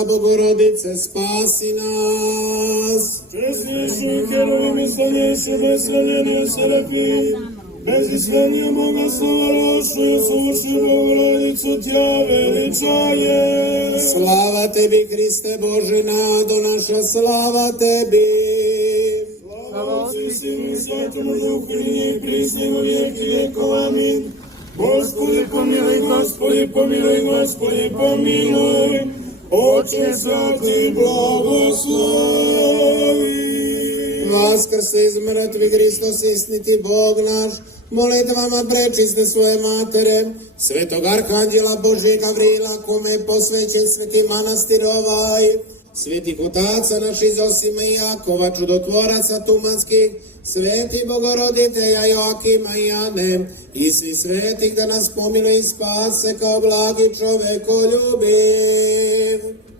Majka Bogorodice, spasi nas. Čestnejši kerovimi, slavnejši, beslavljenije serafi, bezislenije Boga savršuje, suši Bogorodicu Tja veličaje. Slava Tebi, Hriste Bože, nado naša, slava Tebi. Slava Otcu, Sinu i Svetomu Duhu, i nije i prisni u vijeki vjekov, amin. Gospodи pomiluj, Gospodi pomiluj, Gospodi pomiluj, Oče sveti blagoslovi. Vaskrse iz mrtvih, Hristos istiniti Bog naš, molitvama prečiste svoje matere, svetog Arhanđela Božje Gavrila, kome je posvećen sveti manastir ovaj, svetih otaca naših Zosima i Jakova, čudotvoraca tumanskih, sveti Bogoroditelja Joakima i Ane, i svi svetih da nas pomiluje i spase kao blagi čovekoljubiv.